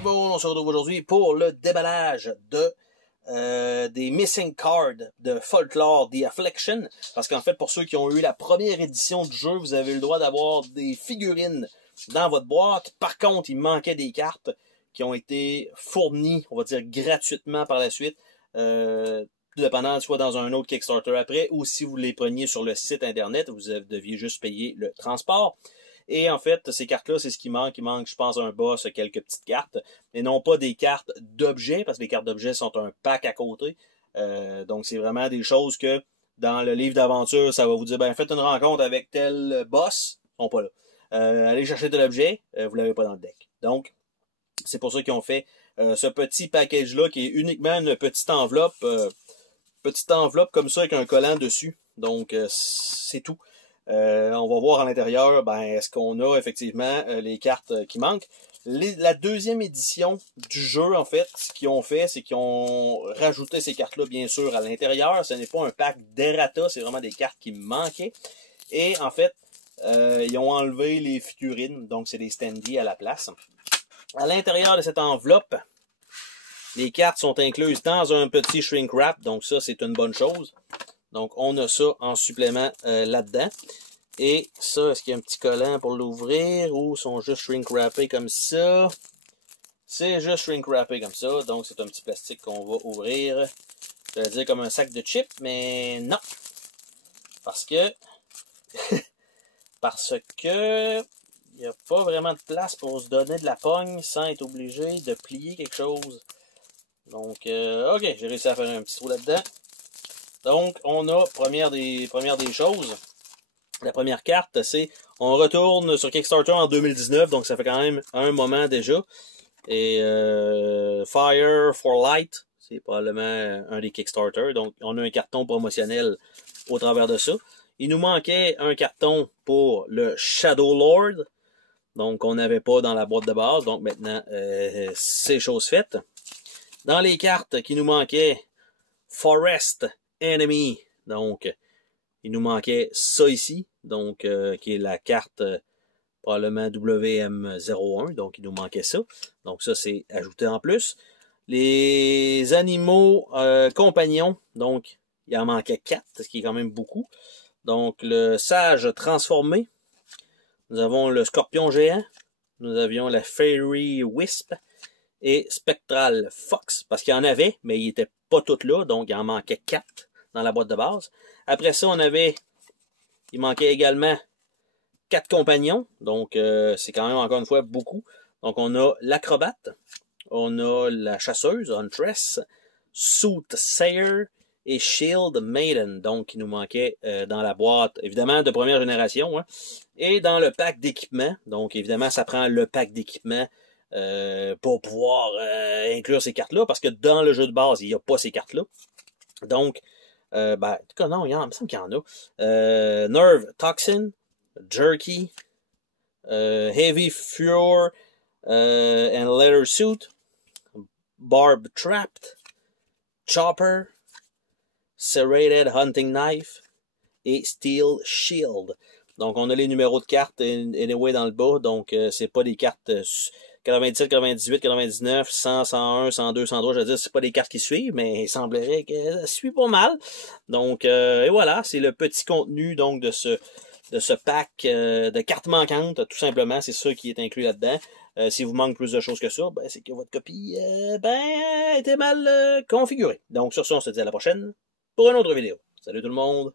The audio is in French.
Bonjour tout le monde, on se retrouve aujourd'hui pour le déballage des Missing Cards de Folklore The Affliction. Parce qu'en fait, pour ceux qui ont eu la première édition du jeu, vous avez le droit d'avoir des figurines dans votre boîte. Par contre, il manquait des cartes qui ont été fournies, on va dire, gratuitement par la suite. Dépendant, soit dans un autre Kickstarter après, ou si vous les preniez sur le site internet, vous deviez juste payer le transport. Et en fait, ces cartes-là, c'est ce qui manque. Il manque, je pense, un boss, quelques petites cartes, mais non pas des cartes d'objets, parce que les cartes d'objets sont un pack à côté. Donc, c'est vraiment des choses que, dans le livre d'aventure, ça va vous dire, ben, faites une rencontre avec tel boss, ils sont pas là. Allez chercher tel objet, vous l'avez pas dans le deck. Donc, c'est pour ça qu'ils ont fait ce petit package-là, qui est uniquement une petite enveloppe comme ça, avec un collant dessus. Donc, c'est tout. On va voir à l'intérieur, ben, est-ce qu'on a effectivement les cartes qui manquent. La deuxième édition du jeu, en fait, ce qu'ils ont fait, c'est qu'ils ont rajouté ces cartes-là, bien sûr, à l'intérieur. Ce n'est pas un pack d'errata, c'est vraiment des cartes qui manquaient. Et en fait, ils ont enlevé les figurines, donc c'est des standees à la place. À l'intérieur de cette enveloppe, les cartes sont incluses dans un petit shrink wrap, donc ça, c'est une bonne chose. Donc, on a ça en supplément là-dedans. Et ça, est-ce qu'il y a un petit collant pour l'ouvrir ou sont juste shrink wrappés comme ça? C'est juste shrink wrappé comme ça. Donc, c'est un petit plastique qu'on va ouvrir. Je vais dire comme un sac de chips, mais non. Parce que il n'y a pas vraiment de place pour se donner de la pogne sans être obligé de plier quelque chose. Donc, ok, j'ai réussi à faire un petit trou là-dedans. Donc, on a première des choses. La première carte, c'est on retourne sur Kickstarter en 2019, donc ça fait quand même un moment déjà. Et Fire for Light, c'est probablement un des Kickstarter. Donc, on a un carton promotionnel au travers de ça. Il nous manquait un carton pour le Shadow Lord. Donc, on n'avait pas dans la boîte de base. Donc, maintenant, c'est chose faite. Dans les cartes qui nous manquaient, Forest Enemy. Donc, il nous manquait ça ici, donc qui est la carte probablement WM01, donc il nous manquait ça. Donc ça, c'est ajouté en plus. Les animaux compagnons, donc il en manquait 4, ce qui est quand même beaucoup. Donc le sage transformé, nous avons le scorpion géant, nous avions la Fairy Wisp et Spectral Fox, parce qu'il y en avait, mais il n'était pas toutes là, donc il en manquait 4 dans la boîte de base. Après ça, il manquait également 4 compagnons, donc c'est quand même encore une fois beaucoup. Donc on a l'acrobate, on a la chasseuse, Huntress, Soothsayer et Shield Maiden, donc il nous manquait dans la boîte, évidemment de première génération, hein, et dans le pack d'équipement, donc évidemment ça prend le pack d'équipement pour pouvoir inclure ces cartes-là, parce que dans le jeu de base, il n'y a pas ces cartes-là. Donc, ben, en tout cas, non, il me semble qu'il y en a. Nerve Toxin, Jerky, Heavy Furor and Leather Suit, Barb Trapped, Chopper, Serrated Hunting Knife et Steel Shield. Donc, on a les numéros de cartes anyway dans le bas, donc c'est pas des cartes 97, 98, 99, 100, 101, 102, 103, je veux dire, c'est pas des cartes qui suivent, mais il semblerait que ça suit pas mal. Donc, et voilà, c'est le petit contenu donc de ce pack de cartes manquantes, tout simplement, c'est ça qui est inclus là-dedans. S'il vous manque plus de choses que ça, ben, c'est que votre copie était mal configurée. Donc, sur ça, on se dit à la prochaine pour une autre vidéo. Salut tout le monde!